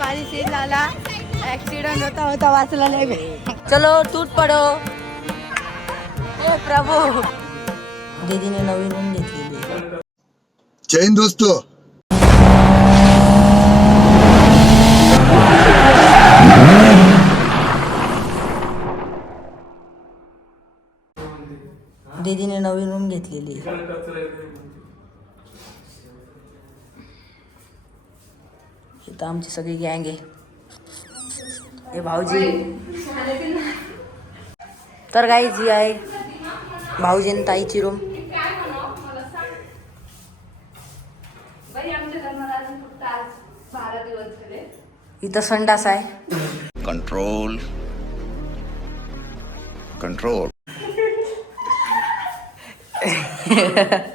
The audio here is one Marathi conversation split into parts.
पाणी सीन झाला ऍक्सिडेंट होता होता वाचला नाही मी. चलो तूट पडो. हे प्रभू. दीदीने नवीन रूम घेतलेली हिंद दोस्तों. दीदीने नवीन रूम घेतलेली इथं आमची सगळी गँग आहे. हे भाऊजी. तर काही जी आहे भाऊजी आणि ताईची रूम इथं संडास आहे. कंट्रोल कंट्रोल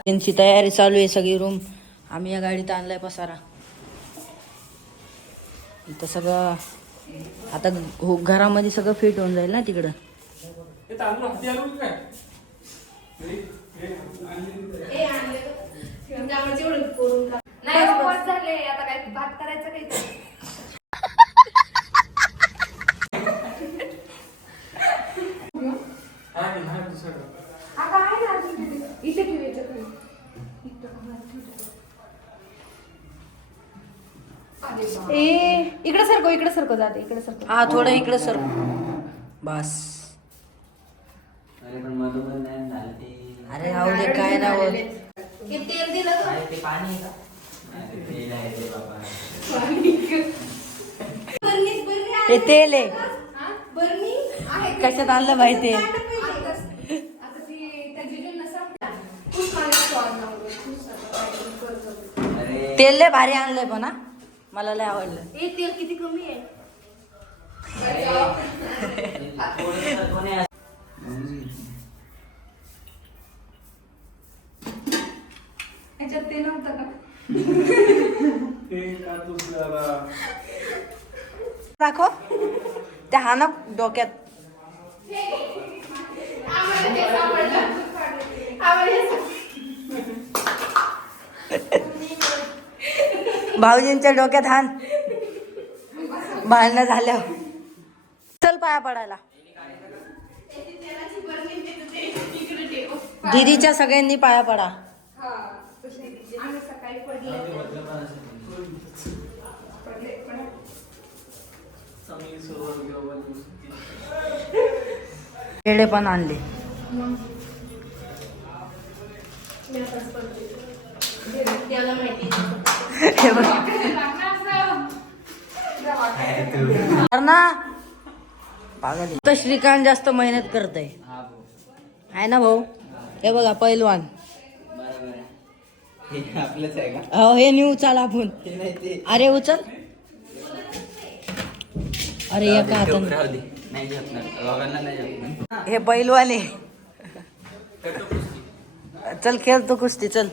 त्यांची तयारी चालू आहे सगळी रूम आम्ही या गाडीत आणलाय पसारा. इथं सगळं आता हो घरामध्ये सगळं फिट होऊन जाईल ना तिकडं. नाही ए इकडे सरको इकडे सरको जाते इकडे सरको हा थोडं इकडं सर बस अरे पण बरोबर नाही झालं ते अरे राहू दे काय ना होत हे तेल दिलं का? अरे ते पाणी आहे का अरे तेल आहे ते बाबा बरणीच बरणी आहे. ते तेल आहे हा? बरणी आहे का? कशात आणलं बाई ते आताच- आता ती त्या जिजूंना सांग. खूप मला स्वाद लागला. खूप सगळं काहीतरी करतो. अरे तेल लय भारी आणलंय पण हा मला लय आवडलं. हे तेल किती कमी आहे? थोडंसं कोणी असं- ह्याच्यात ते नव्हतं का? दाखव. त्या हा ना डोक्यात आम्हाला ते सापडलं. आम्हाला हे सापडलं. भाऊजींच्या डोक्यात हान. भांडणं झालं चल पाया पडायला. दिदीच्या सगळ्यांनी पाया पडा. हा, पण पण आणले. त्याला माहिती हे बघ तर श्रीकांत जास्त मेहनत करत आहे ना भाऊ? हे बघा पैलवान. हो हे नाही उचाल आपण. अरे उचल. अरे एका हातात हे पैलवान आहे. चल खेळतो कुस्ती चल.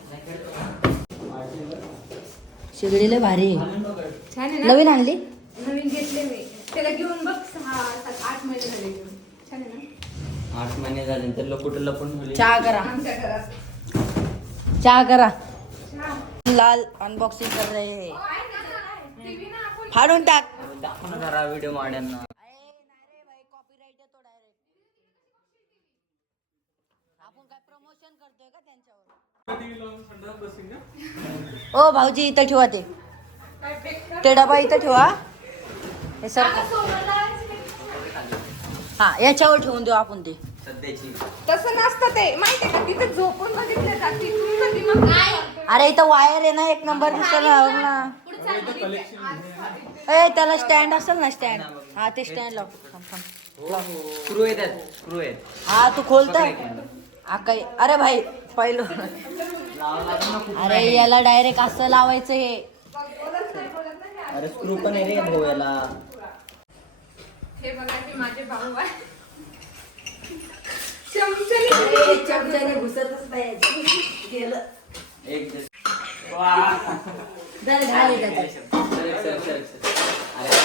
शिगडीले भारी. आहे. छान आहे ना? नवीन आणली? नवीन घेतले मी. त्याला घेऊन बघ सहा सात आठ महिने झाले घेऊन. छान आहे ना? आठ महिने झाले तर लपूट लपून ठेवले. चहा करा. आमच्या घरात. चहा करा. चहा. लाल अनबॉक्सिंग कर रहे हैं. हो, आहे ना, आहे. TV ना आपण फाडून टाक दाखव ना जरा व्हिडिओ मॉड्यांना ओ भाऊजी इथं ठेवा ते. ते डबा इथं ठेवा. हे सर हा याच्यावर ठेवून देऊ आपण ते. तसं नसतं ते. माहितीये का? तिथे झोपून बघितलं का? तिथून कधी मग नाही. अरे इथं वायर आहे ना एक नंबर दिसतं ना ना. ए त्याला स्टँड असेल ना स्टँड हा ते स्टँड लाव. येतात आहेत हा तू खोलताय काही अरे भाई पहिलं. लागेल अरे याला डायरेक्ट असं लावायचं हे. अरे स्क्रू पण आहे रे भाऊ याला. हे बघा की माझे भाऊ आहे. चमचने चमच्याने घुसतच नाही. गेलं. एक घाल हे त्याच्यात. Sir, sir, sir, sir. अरे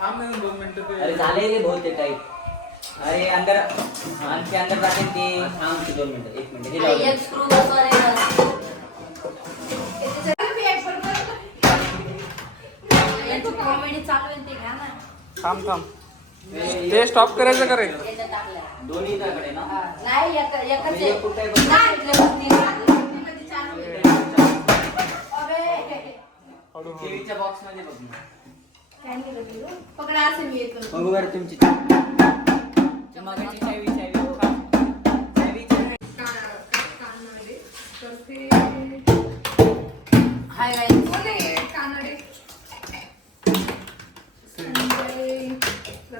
नको ना लागेल अरे झाले रे भाऊ ते टाईप अरे अंदर आणखी अंदर जाते ते थांब दोन मिनिटं एक मिनिट हे जाऊ दे. एक स्क्रू बसवायला कॉमेडी चालू आहे ते घ्या ना थांब थांब ते स्टॉप करायचं का रे याच्यात टाकल्या. दोन्ही इकडे ना नाही एक- एकच आहे. म्हणजे कुठे बस- नाही, इथल्या वरती नाही. मध्ये चालू आहे. अबे. टीव्हीच्या बॉक्समध्ये बघ ना. पकडा असे मी येतो बघू बरं तुमची. मागाची चावी चावी चावी चावी. कानडे. तर ते हाय guys. कोण आहे? कानडे. संजय.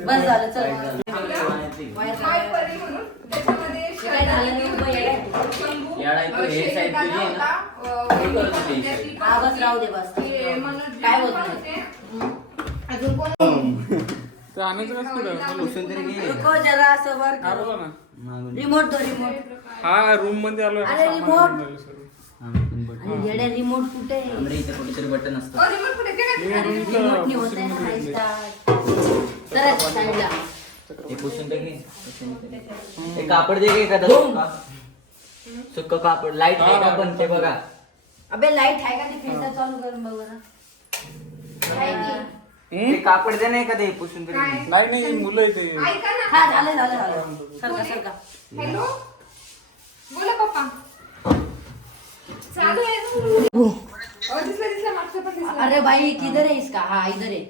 बस झालं चल. चावी. बाहेर हाय जाऊया. परी म्हणून त्याच्यामध्ये. शंभू? होता, राहू दे, बस. काय होत. रुको जरा असं वर करो. बोला ना. मागून. रिमोट दो रिमोट हा रूममध्ये अरे, रिमोट. आणि येड्या रिमोट कुठे आहे? बटन असतं. रिमोट होत आहे ना. ते पुसून पुसून. ते कापड दे की एखादं सुक्का सुक्क कापड. लाइट आहे का पण ते बघा. अबे लाइट आहे का ते फिल्टर चालू करून बघ. बरं. आहे. की? ते कापड दे नाही का ते पुसून तरी. नाही नाही मुलं इथे ऐका ना. हा झालं झालं झालं. सरका सरका. हॅलो? बोला पप्पा. चालू आहे अं, दिसलं दिसलं मागचं पण दिसलं. अरे भाई किधर है इसका हाँ इधर है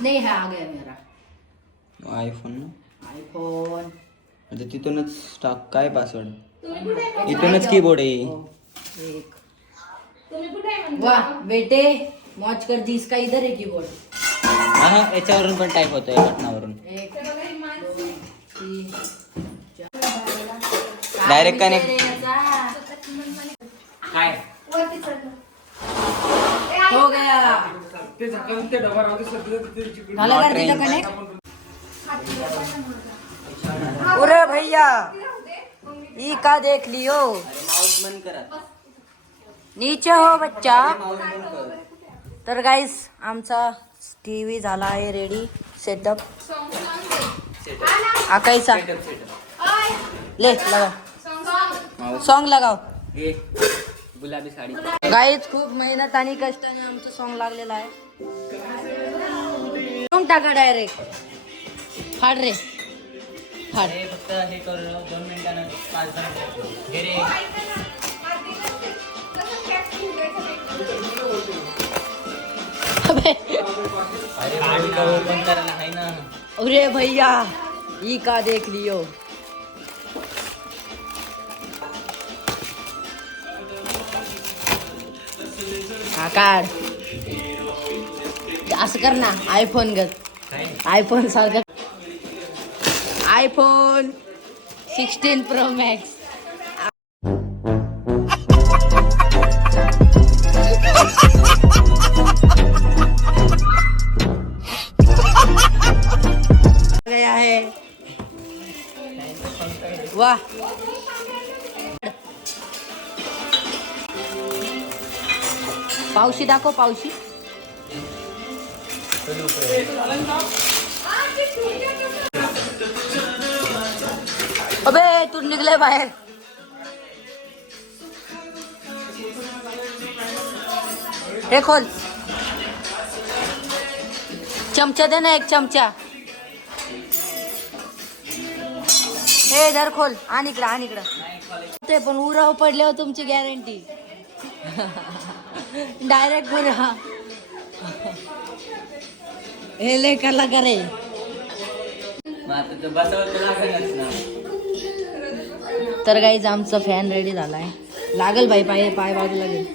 नहीं है आ गया मेरा आयफोन ना? आईफोन म्हणजे तिथूनच टाक काय पासवर्ड तुम्ही कुठे आहे? इथूनच कीबोर्ड आहे. एक. तुम्ही कुठे आहे? वाह बेटे. मौज कर दी इसका इधर है कीबोर्ड हा हा, याच्यावरून पण टाईप होतोय बटनावरून एक ही माणसं. तीन Direct connect. काय काय वरती चढलं. ए, ऐक हो. गया ते झाकण ते डबा राहते सध्या तिथे जिकडे झालं का Not तिथं range. कनेक्ट हात वर भैया. मग मी- ई का देख लियो माऊस बंद करा नीचे हो बच्चा माऊस बंद कर तर गाईस आमचा टी व्ही झाला आहे रेडी सेटअप आकाईचा. ले लगाव. सॉन्ग लगाव. गुलाबी साडी गाईज खूप मेहनत आणि कष्टाने आमचं सॉन्ग लागलेलं आहे. सॉन्ग टाका डायरेक्ट फाड रे. फाड. फक्त हे कर दोन मिनिटानं पाच दहा अरे भैया ई का देख लियो? हा काढ असं कर ना आयफोन गत आयफोन सारखं आयफोन सिक्स्टीन प्रो मॅक्स वाह। पावशी दाखव, पावशी. अबे, तू निघले बाहेर. हे खोल. चमचा दे ना एक चमचा. हे धर खोल. आण इकडं आण इकडं. ते पण उराव पडल्यावर तुमची गॅरंटी डायरेक्ट उरा हे लेखाला करे तर गाईज आमचा फॅन रेडी झालाय. लागल बाई पाय पाय बाजूला लागेल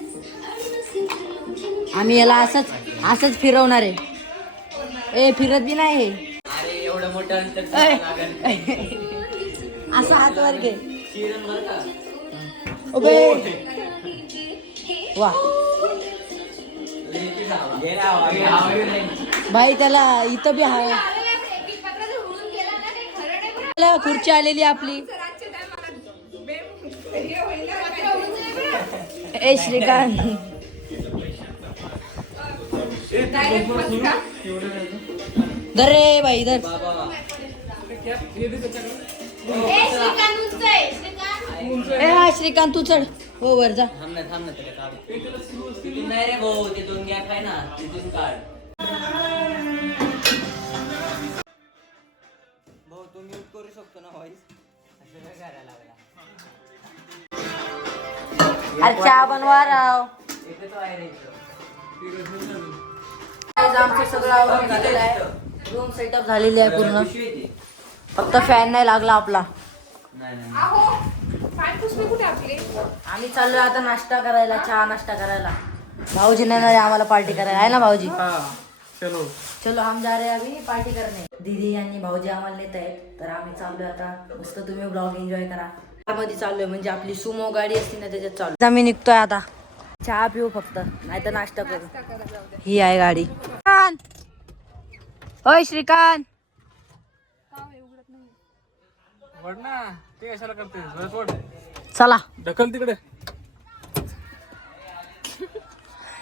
आम्ही याला असंच असंच फिरवणार आहे. ए फिरत बी नाही. एवढं मोठं अंतर असं हात वर घे उभे वा आवाज येत नाही. भाई त्याला इथं बी. त्याला खुर्ची आलेली आपली हे. ए श्रीकांत? धर रे बाई धर हे ए, श्रीकांत उंच आहे, श्रीकांत. ए हा श्रीकांत तू चढ. हो वर जा. थांब ना थांब ना त्याला काढ. तिथून नाही रे भाऊ ते दोन गॅप आहे ना तिथून काढ. भाऊ तू म्यूट करू शकतो ना व्हॉइस असं काय करायला लागला? अरे चहा बनवा राव. इथे तो आहे रे इथं. आज आमचं सगळं आवरून झालेलं आहे. रूम सेटअप झालेली आहे पूर्ण. फक्त फॅन नाही लागला आपला. नाही नाही अहो, पाय पुसले कुठे आपले? आम्ही चाललोय आता नाश्ता करायला चहा नाश्ता करायला. भाऊजी नाही आम्हाला पार्टी करायला. आहे ना भाऊजी? हा चलो. चलो हम जा रहे हैं अभी पार्टी करने. दीदी आणि भाऊजी आम्हाला नेत आहेत. तर आम्ही चाललोय आता. मस्त तुम्ही ब्लॉग एन्जॉय करा. मध्ये चाललोय म्हणजे आपली सुमो गाडी असते ना त्याच्यात चालू आम्ही निघतोय आता. चहा पिऊ फक्त नाही तर नाश्ता करू ही आहे गाडी. श्रीकांत! होय श्रीकांत वड ना ते कशाला करते बरंच वड चला. ढकल तिकडे.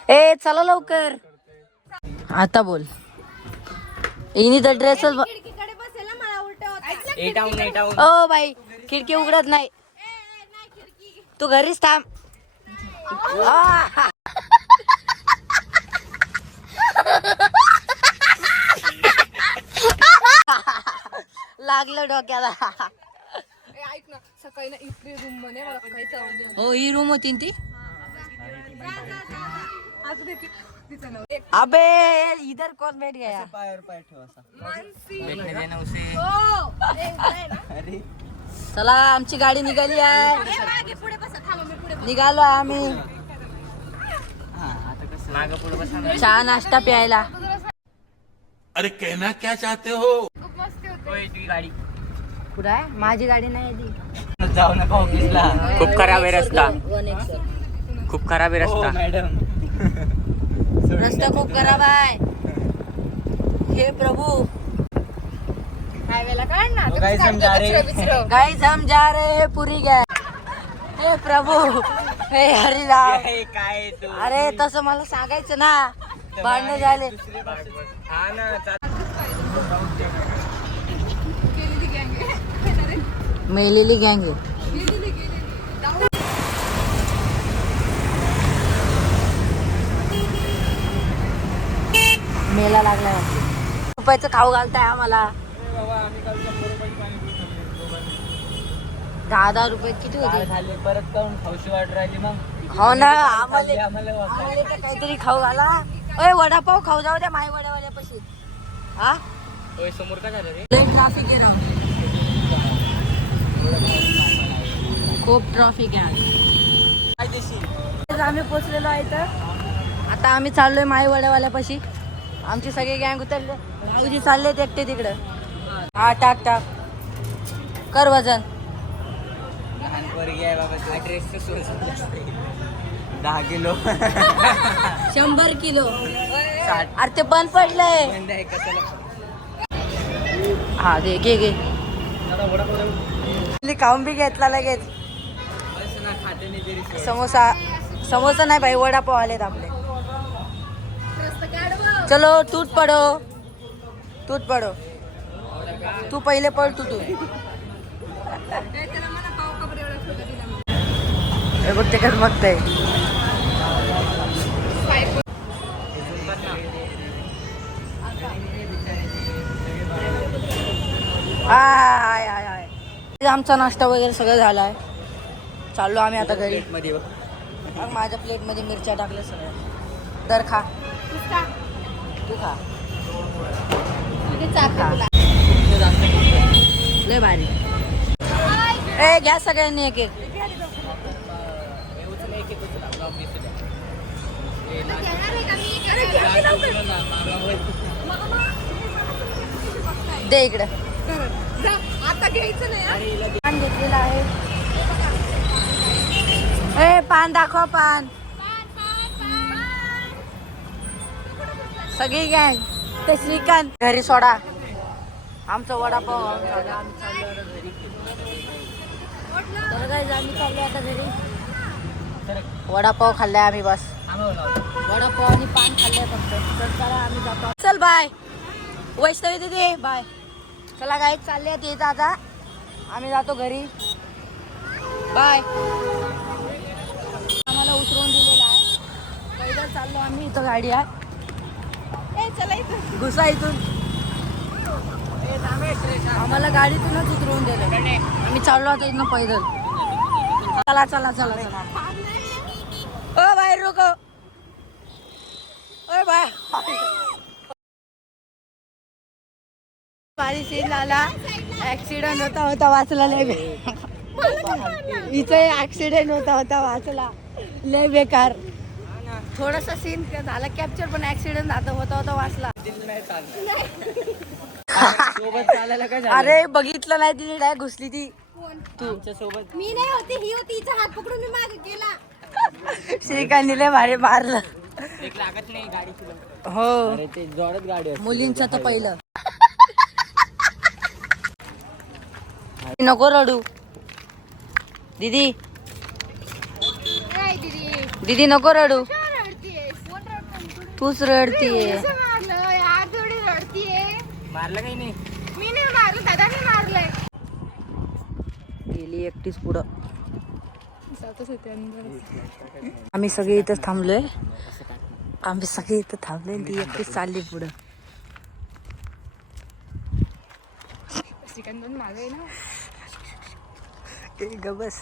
ए चला लवकर. आता बोल. इनी तर टाऊन ओ बाई खिडकी उघडत नाही. तू घरीच थांब! लागलं डोक्याला. ऐक ना सकाळी ना इथली रूममध्ये मला नाही. हो ही रूम होती ना ती? आज दे ती- तिचं नाव. एक अबे इधर कौन बैठ गया? पायावर पाय ठेव असा. मानसी. भेटणे दे ना उसे. हो. ना. अरे. चला आमची गाडी निघाली आहे. ए, मागे पुढे बसा. थांबा मी पुढे निघालो आम्ही. हा आता कसं. चहा नाश्ता प्यायला. अरे कहना क्या चाहते हो? खूप मस्ती होते. होय, तुझी गाडी. आहे माझी गाडी नाही जाऊ नका ऑफिसला. खूप खराब आहे रस्ता. खूप खराब आहे रस्ता. मॅडम. रस्ता खूप खराब आहे. हे प्रभू. हायवेला काढ ना. गाईज हम जा हैं पुरी गए हे प्रभू. हे हरिराम. काय तू? अरे तसं मला सांगायचं ना. भांडणं झाले. हा ना गेलेली gang आहे. अरे, मेलेली गँग. जाऊ. मेला लागलाय रुपयाचं खाऊ घालताय आम्हाला. दहा दहा रुपये किती होते? परत काऊन खाऊशी वाट राहिली मग. हो ना आम्हाला काहीतरी खाऊ घाला. ओय वडापाव खाऊ जाऊ द्या माई वड्यावाल्यापाशी हा? समोर काय झालं रे? ट्रॉफिक आहे ना. खूप ट्रॉफिक आहे. आम्ही पोचलेलो आहे तर आता आम्ही चाललोय माई वड्यावाल्यापाशी आमची सगळी गँग उतरले. भाऊजी चालले एकटे तिकडं. हा टाक टाक. कर वजन. दहा किलो शंभर किलो. अरे ते बंद पडलंय. हा दे घे घे. खाऊन बी घेतला लगेच. समोसा समोसा नाही भाई वडापाव आलेत आपले. चलो तूट पडो. तूट पडो. तू पहिले पड तू तू का बघ ते कसं आय आय आमचा नाश्ता वगैरे सगळं झाला आहे चाललो आम्ही आता घरी. मध्ये बघ. मग माझ्या प्लेटमध्ये मिरच्या टाकल्या सगळ्या. तर खा. तू खा. म्हणजे चाकू. तुला. लय भारी. ए घ्या सगळ्यांनी एक एक. दे इकडे. आता घ्यायचं नाही पान घेतलेलं आहे. ए पान दाखव पान. सगळी गँग ते श्रीकांत. घरी सोडा. आमचा वडापाव आम्ही चाललो आता घरी. आता वडापाव खाल्लाय आम्ही बस. वडापाव आणि पान खाल्लाय फक्त. तर चला आम्ही जातो. चल बाय वैष्णवी दीदी बाय चला काय चालले येत आता. आम्ही जातो घरी. बाय आम्हाला उतरवून दिलेलं आहे. पैदल चाललो आम्ही इथं गाडी आहे ए चला घुसा इथून. आम्हाला गाडीतूनच उतरवून दिलं आम्ही चाललो आता इथनं पैदल. चला चला चला चला. ओ बाहेर रोको. ओ बाय सीन आला ऍक्सिडेंट होता होता वाचला लय इथे ऍक्सिडेंट होता होता वाचला. लय बेकार. थोडासा सीन झाला कॅप्चर पण ऍक्सिडेंट आता होता होता वाचला. सोबत चालायला काय झालं अरे बघितलं नाही तिने डाय घुसली ती. आमच्यासोबत मी नाही होती ही होती हिचा हात पकडून मी मागे गेला. श्रीकांतने लय भारी मारलं. एक लागत नाही गाडी हो. अरे ते जोरात गाडी असते. मुलींचं तर पहिलं. नको रडू. दीदी. दिदी. दीदी नको रडू? तूच रडतीये. मारलं? काही नाही. मी नाही मारलं दादाने मारलंय. गेली एकटीच पुढं. आम्ही सगळे इथं थांबलोय. आम्ही सगळे इथं थांबलोय आणि ती एकटीच चालली पुढं. श्रीकांत मागे ना? ए, ग बस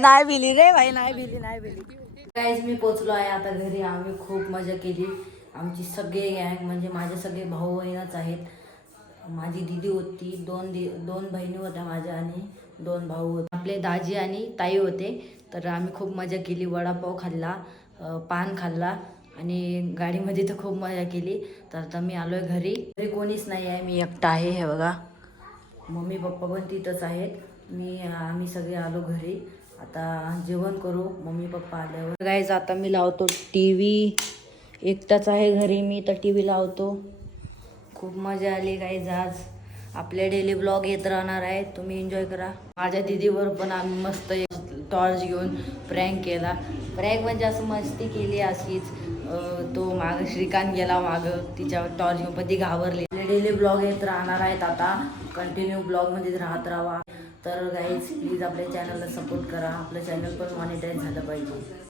नाही भिली रे भाई नाही भिली नाही भिली गाईज मी पोचलो आहे आता घरी. आम्ही खूप मजा केली. आमची सगळे गँग म्हणजे माझे सगळे भाऊ बहीणच आहेत. माझी दिदी होती दोन दि दोन बहिणी होत्या माझ्या आणि दोन भाऊ होते. आपले दाजी आणि ताई होते. तर आम्ही खूप मजा केली. वडापाव खाल्ला पान खाल्ला आणि गाडीमध्ये तर खूप मजा केली. तर आता मी आलो आहे घरी. घरी कोणीच नाही आहे. मी एकटा आहे हे बघा. मम्मी पप्पा पण तिथंच आहेत. मी आम्ही सगळे आलो घरी. आता जेवण करू मम्मी पप्पा आल्यावर. गाईज आता मी लावतो टी व्ही एकटाच आहे घरी मी तर टी व्ही लावतो. खूप मजा आली गाईज आज. आपले डेली ब्लॉग येत राहणार आहे तुम्ही एन्जॉय करा. माझ्या दिदीवर पण आम्ही मस्त टॉर्च घेऊन प्रँक केला. प्रँक म्हणजे असं मस्ती केली अशीच. तो माग श्रीकांत गेला मागं तिच्या टॉर्च घेऊन पण ती घाबरली डेली ब्लॉग येत राहणार आहेत आता. कंटिन्यू ब्लॉगमध्ये राहत राहा. तर गाईज प्लीज आपल्या चॅनलला सपोर्ट करा. आपलं चॅनल पण मॉनिटाईज झालं पाहिजे.